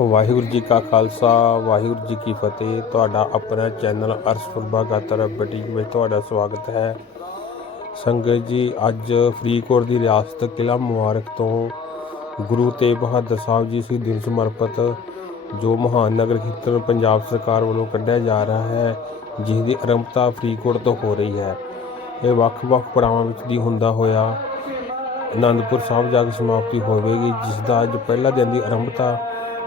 ਵਾਹਿਗੁਰੂ ਜੀ ਕਾ ਖਾਲਸਾ, ਵਾਹਿਗੁਰੂ ਜੀ ਕੀ ਫਤਿਹ। ਤੁਹਾਡਾ ਆਪਣਾ ਚੈਨਲ ਅਰਸ਼ਪੁਰਬਾ ਗਾਤਰ ਬਟੀਕ ਵਿੱਚ ਤੁਹਾਡਾ ਸਵਾਗਤ ਹੈ। ਸੰਗਤ ਜੀ, ਅੱਜ ਫਰੀਦਕੋਟ ਦੀ ਰਿਆਸਤ ਕਿਲ੍ਹਾ ਮੁਬਾਰਕ ਤੋਂ ਗੁਰੂ ਤੇਗ ਬਹਾਦਰ ਸਾਹਿਬ ਜੀ ਸੀ ਦਿਨ ਸਮਰਪਿਤ ਜੋ ਮਹਾਨ ਨਗਰ ਕੀਰਤਨ ਪੰਜਾਬ ਸਰਕਾਰ ਵੱਲੋਂ ਕੱਢਿਆ ਜਾ ਰਿਹਾ ਹੈ ਜਿਸ ਦੀ ਆਰੰਭਤਾ ਫਰੀਦਕੋਟ ਤੋਂ ਹੋ ਰਹੀ ਹੈ। ਇਹ ਵੱਖ-ਵੱਖ ਪੜਾਵਾਂ ਵਿੱਚ ਦੀ ਹੁੰਦਾ ਹੋਇਆ ਅਨੰਦਪੁਰ ਸਾਹਿਬ ਜਾ ਕੇ ਸਮਾਪਤੀ ਹੋਵੇਗੀ, ਜਿਸ ਦਾ ਅੱਜ ਪਹਿਲਾ ਦਿਨ ਦੀ ਆਰੰਭਤਾ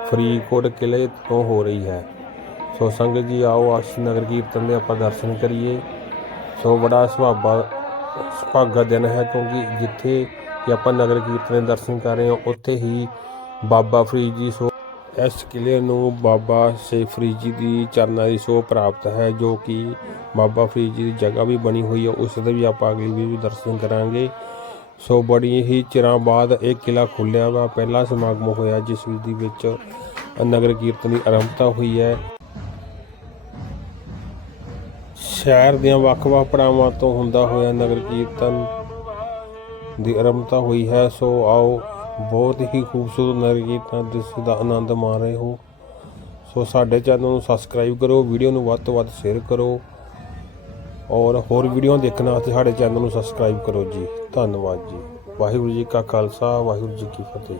ਫਰੀਦਕੋਟ ਕਿਲ੍ਹੇ ਤੋਂ ਹੋ ਰਹੀ ਹੈ। ਸੋ ਸੰਗਤ ਜੀ, ਆਓ ਅੱਜ ਨਗਰ ਕੀਰਤਨ ਦੇ ਆਪਾਂ ਦਰਸ਼ਨ ਕਰੀਏ। ਸੋ ਬੜਾ ਸੁਭਾਗਾ ਸੁਭਾਗਾ ਦਿਨ ਹੈ ਕਿਉਂਕਿ ਜਿੱਥੇ ਕਿ ਆਪਾਂ ਨਗਰ ਕੀਰਤਨ ਦੇ ਦਰਸ਼ਨ ਕਰ ਰਹੇ ਹਾਂ, ਉੱਥੇ ਹੀ ਬਾਬਾ ਫਰੀਦ ਜੀ ਸੋ ਇਸ ਕਿਲ੍ਹੇ ਨੂੰ ਬਾਬਾ ਸੇਖ ਫਰੀਦ ਜੀ ਦੀ ਚਰਨਾਂ ਦੀ ਸੋਹ ਪ੍ਰਾਪਤ ਹੈ, ਜੋ ਕਿ ਬਾਬਾ ਫਰੀਦ ਜੀ ਦੀ ਜਗ੍ਹਾ ਵੀ ਬਣੀ ਹੋਈ ਹੈ। ਉਸ ਦੇ ਵੀ ਆਪਾਂ ਅਗਲੀ ਵੀ ਦਰਸ਼ਨ ਕਰਾਂਗੇ। ਸੋ ਬੜੀ ਹੀ ਚਿਰਾਂ ਬਾਅਦ ਇਹ ਕਿਲਾ ਖੁੱਲਿਆ ਵਾ। ਪਹਿਲਾ ਸਮਾਗਮ ਹੋਇਆ ਜਿਸ ਦੀ ਵਿੱਚ ਨਗਰ ਕੀਰਤਨ ਦੀ ਆਰੰਭਤਾ ਹੋਈ ਹੈ। ਸ਼ਹਿਰ ਦੀਆਂ ਵੱਖ-ਵੱਖ ਪੜਾਵਾਂ ਤੋਂ ਹੁੰਦਾ ਹੋਇਆ ਨਗਰ ਕੀਰਤਨ ਦੀ ਆਰੰਭਤਾ ਹੋਈ ਹੈ। ਸੋ ਆਓ, ਬਹੁਤ ਹੀ ਖੂਬਸੂਰਤ ਨਗਰ ਕੀਰਤਨ ਜਿਸ ਦਾ ਆਨੰਦ ਮਾਣ ਰਹੇ ਹੋ। ਸੋ ਸਾਡੇ ਚੈਨਲ ਨੂੰ ਸਬਸਕ੍ਰਾਈਬ ਕਰੋ ਵੀਡੀਓ ਨੂੰ ਵੱਧ ਤੋਂ ਵੱਧ ਸ਼ੇਅਰ ਕਰੋ। ਔਰ ਹੋਰ ਵੀਡੀਓ ਦੇਖਣ ਵਾਸਤੇ ਸਾਡੇ ਚੈਨਲ ਨੂੰ ਸਬਸਕ੍ਰਾਈਬ ਕਰੋ ਜੀ। ਧੰਨਵਾਦ ਜੀ। ਵਾਹਿਗੁਰੂ ਜੀ ਕਾ ਖਾਲਸਾ, ਵਾਹਿਗੁਰੂ ਜੀ ਕੀ ਫਤਿਹ। ਸਤਿ